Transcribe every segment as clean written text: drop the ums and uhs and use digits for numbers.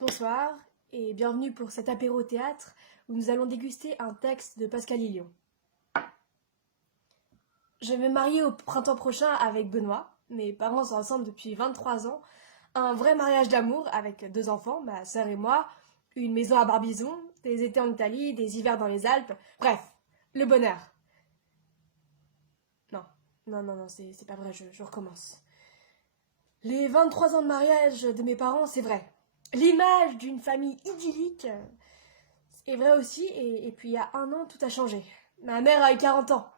Bonsoir et bienvenue pour cet apéro théâtre où nous allons déguster un texte de Pascal Lilion. Je vais me marier au printemps prochain avec Benoît. Mes parents sont ensemble depuis 23 ans. Un vrai mariage d'amour avec 2 enfants, ma sœur et moi, une maison à Barbizon, des étés en Italie, des hivers dans les Alpes. Bref, le bonheur. Non, non, c'est pas vrai, je recommence. Les 23 ans de mariage de mes parents, c'est vrai. L'image d'une famille idyllique est vraie aussi, et puis il y a un an, tout a changé. Ma mère a eu 40 ans.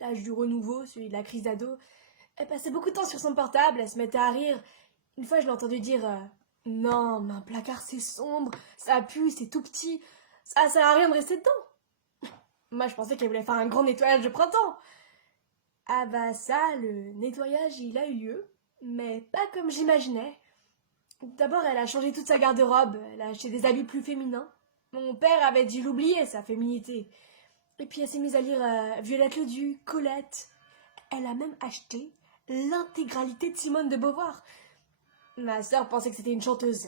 L'âge du renouveau, celui de la crise d'ado. Elle passait beaucoup de temps sur son portable, elle se mettait à rire. Une fois, je l'ai entendu dire non, mais un placard c'est sombre, ça pue, c'est tout petit, ça sert à rien de rester dedans. Moi, je pensais qu'elle voulait faire un grand nettoyage de printemps. Ah bah ça, le nettoyage, il a eu lieu, mais pas comme j'imaginais. D'abord, elle a changé toute sa garde-robe, elle a acheté des habits plus féminins. Mon père avait dû l'oublier, sa féminité. Et puis elle s'est mise à lire Violette Leduc, Colette. Elle a même acheté l'intégralité de Simone de Beauvoir. Ma sœur pensait que c'était une chanteuse.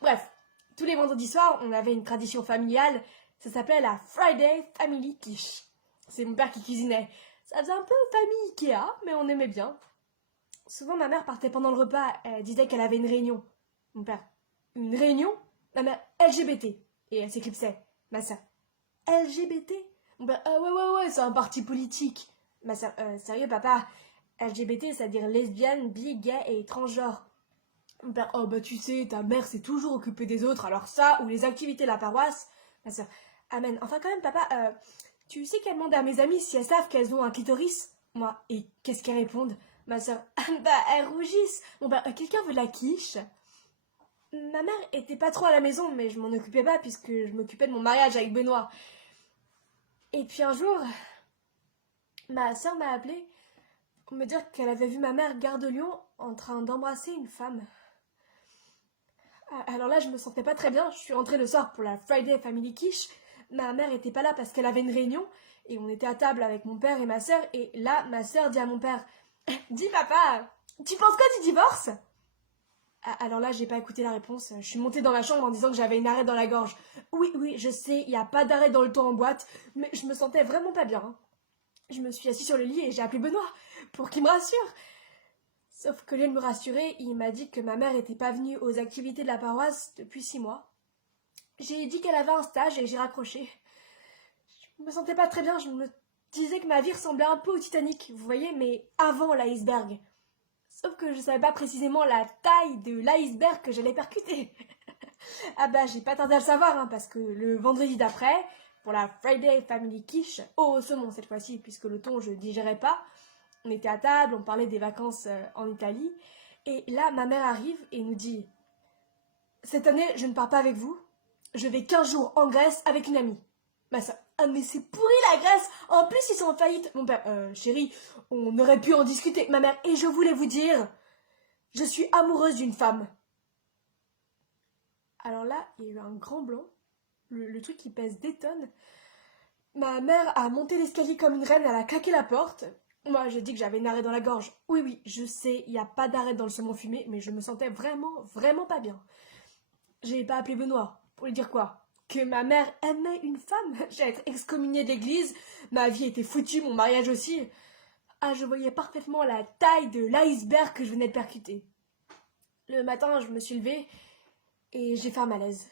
Bref, tous les vendredis soirs, on avait une tradition familiale. Ça s'appelait la Friday Family Quiche. C'est mon père qui cuisinait. Ça faisait un peu famille Ikea, mais on aimait bien. Souvent, ma mère partait pendant le repas. Elle disait qu'elle avait une réunion. Mon père, une réunion? Ma mère, LGBT. Et elle s'éclipsait. Ma sœur, LGBT? Mon père, ah ouais, c'est un parti politique. Ma sœur, sérieux, papa? LGBT, c'est-à-dire lesbienne, bi, gay et transgenre. Mon père, oh bah tu sais, ta mère s'est toujours occupée des autres, alors ça, ou les activités de la paroisse. Ma sœur, amen. Enfin quand même, papa, tu sais qu'elle demande à mes amies si elles savent qu'elles ont un clitoris? Moi, et qu'est-ce qu'elles répondent? Ma sœur, bah elles rougissent. Bon bah, quelqu'un veut de la quiche? Ma mère était pas trop à la maison, mais je m'en occupais pas puisque je m'occupais de mon mariage avec Benoît. Et puis un jour, ma sœur m'a appelée pour me dire qu'elle avait vu ma mère gare de Lyon en train d'embrasser une femme. Alors là, je me sentais pas très bien. Je suis rentrée le soir pour la Friday Family Quiche. Ma mère était pas là parce qu'elle avait une réunion et on était à table avec mon père et ma sœur. Et là, ma sœur dit à mon père, dis papa, tu penses quoi du divorce? Alors là, j'ai pas écouté la réponse. Je suis montée dans ma chambre en disant que j'avais une arrêt dans la gorge. Oui, je sais, il y a pas d'arrêt dans le temps en boîte, mais je me sentais vraiment pas bien. Je me suis assise sur le lit et j'ai appelé Benoît pour qu'il me rassure. Sauf que lieu de me rassurer, il m'a dit que ma mère était pas venue aux activités de la paroisse depuis 6 mois. J'ai dit qu'elle avait un stage et j'ai raccroché. Je me sentais pas très bien, je me disais que ma vie ressemblait un peu au Titanic, vous voyez, mais avant l'iceberg. Sauf que je savais pas précisément la taille de l'iceberg que j'allais percuter. Ah bah j'ai pas tardé à le savoir, parce que le vendredi d'après, pour la Friday Family Quiche, au saumon cette fois-ci, puisque le thon je digérais pas, on était à table, on parlait des vacances en Italie, et là ma mère arrive et nous dit « Cette année je ne pars pas avec vous, je vais 15 jours en Grèce avec une amie. » Ma soeur, ah mais c'est pourri la Grèce, en plus ils sont en faillite. Mon père, chérie, on aurait pu en discuter. Ma mère, et je voulais vous dire, je suis amoureuse d'une femme. Alors là, il y a eu un grand blanc, le truc qui pèse des tonnes. Ma mère a monté l'escalier comme une reine, elle a claqué la porte. Moi, j'ai dit que j'avais une arrêt dans la gorge. Oui, je sais, il n'y a pas d'arrêt dans le saumon fumé, mais je me sentais vraiment pas bien. J'ai pas appelé Benoît. Pour lui dire quoi? Que ma mère aimait une femme? J'allais être excommuniée de l'église, ma vie était foutue, mon mariage aussi. Ah, je voyais parfaitement la taille de l'iceberg que je venais de percuter. Le matin, je me suis levée et j'ai fait un malaise.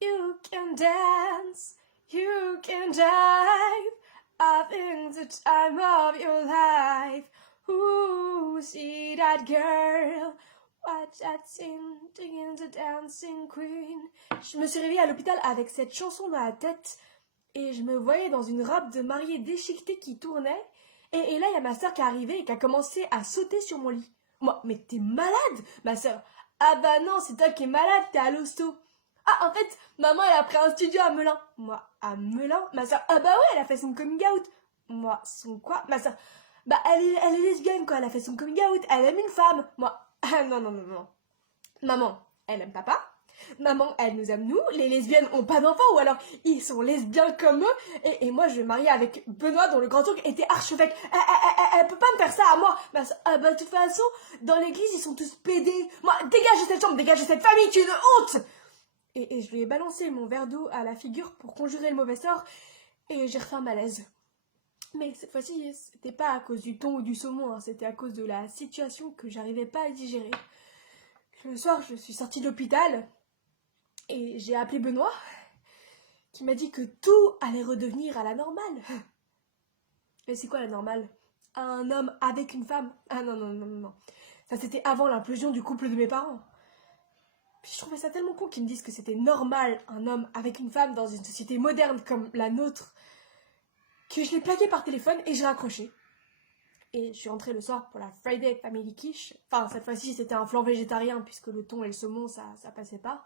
You can dance, you can jive, I think the time of your life. Ooh, see that girl, watch that scene, digging the dancing queen. Je me suis réveillée à l'hôpital avec cette chanson dans la tête et je me voyais dans une robe de mariée déchiquetée qui tournait. Et là, il y a ma soeur qui est arrivée et qui a commencé à sauter sur mon lit. Moi, mais t'es malade, ma soeur. Ah bah non, c'est toi qui es malade, t'es à l'hosto. Ah, en fait, maman, elle a pris un studio à Melun. Moi, à Melun? Ma soeur, ah bah ouais, elle a fait son coming out. Moi, son quoi? Ma soeur, bah elle est lesbienne, quoi, elle a fait son coming out. Elle aime une femme. Moi, ah non. Maman, elle aime papa. Maman, elle nous aime nous, les lesbiennes ont pas d'enfants, ou alors ils sont lesbiens comme eux, et moi je vais me marier avec Benoît dont le grand-oncle était archevêque. Elle peut pas me faire ça à moi. De toute façon, dans l'église ils sont tous pédés. Moi, dégage de cette chambre, dégage de cette famille, tu es une honte. Et je lui ai balancé mon verre d'eau à la figure pour conjurer le mauvais sort, et j'ai refait un malaise. Mais cette fois-ci, c'était pas à cause du thon ou du saumon, hein, c'était à cause de la situation que j'arrivais pas à digérer. Le soir, je suis sortie de l'hôpital et j'ai appelé Benoît, qui m'a dit que tout allait redevenir à la normale. Mais c'est quoi la normale? Un homme avec une femme? Ah non, non, non, non. Ça, c'était avant l'implosion du couple de mes parents. Puis je trouvais ça tellement con qu'ils me disent que c'était normal, un homme avec une femme dans une société moderne comme la nôtre, que je l'ai plaqué par téléphone et j'ai raccroché. Et je suis rentrée le soir pour la Friday Family Quiche. Enfin, cette fois-ci, c'était un flan végétarien, puisque le thon et le saumon, ça passait pas.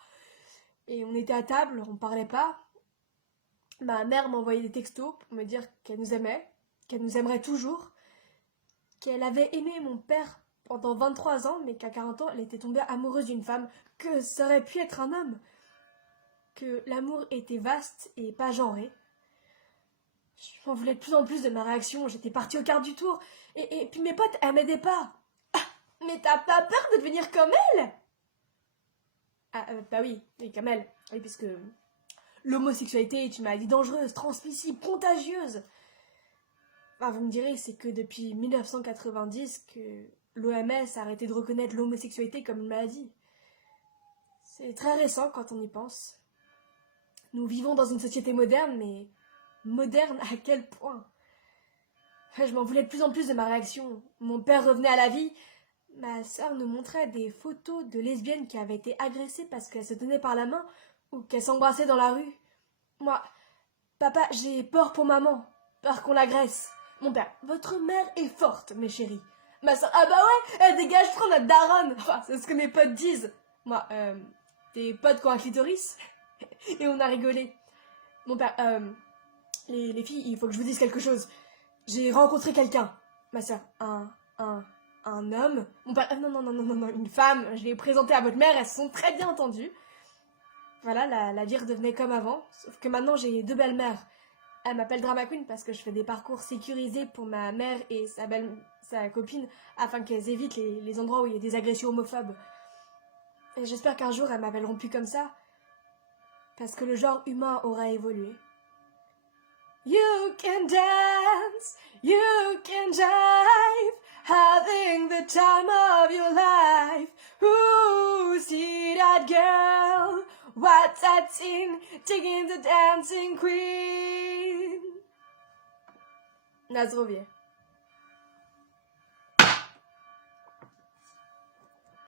Et on était à table, on parlait pas. Ma mère m'a envoyé des textos pour me dire qu'elle nous aimait, qu'elle nous aimerait toujours, qu'elle avait aimé mon père pendant 23 ans, mais qu'à 40 ans, elle était tombée amoureuse d'une femme, que ça aurait pu être un homme, que l'amour était vaste et pas genré. Je m'en voulais de plus en plus de ma réaction, j'étais partie au quart du tour, et puis mes potes, elles m'aidaient pas. Ah, mais t'as pas peur de devenir comme elle? Bah oui, comme elle. Oui, puisque l'homosexualité est une maladie dangereuse, transmissible, contagieuse. Enfin, vous me direz, c'est que depuis 1990 que l'OMS a arrêté de reconnaître l'homosexualité comme une maladie. C'est très récent quand on y pense. Nous vivons dans une société moderne, mais moderne à quel point? Je m'en voulais de plus en plus de ma réaction. Mon père revenait à la vie. Ma sœur nous montrait des photos de lesbiennes qui avaient été agressées parce qu'elles se tenaient par la main ou qu'elles s'embrassaient dans la rue. Moi, papa, j'ai peur pour maman, peur qu'on l'agresse. Mon père, votre mère est forte, mes chéris. Ma sœur, ah bah ouais, elle dégage trop notre daronne. Enfin, c'est ce que mes potes disent. Moi, tes potes qui ont un clitoris? Et on a rigolé. Mon père, les filles, il faut que je vous dise quelque chose. J'ai rencontré quelqu'un. Ma sœur, un homme. Mon père, non, non, non, non, non, non, une femme. Je l'ai présentée à votre mère, elles se sont très bien entendues. Voilà, la vie redevenait comme avant. Sauf que maintenant, j'ai 2 belles-mères. Elle m'appelle Drama Queen parce que je fais des parcours sécurisés pour ma mère et sa copine afin qu'elles évitent les endroits où il y a des agressions homophobes. Et j'espère qu'un jour, elles m'appelleront plus comme ça. Parce que le genre humain aura évolué. You can dance, you can jive, having the time of your life. Ooh, see that girl, what's that scene, taking the dancing queen. Na zdrowie.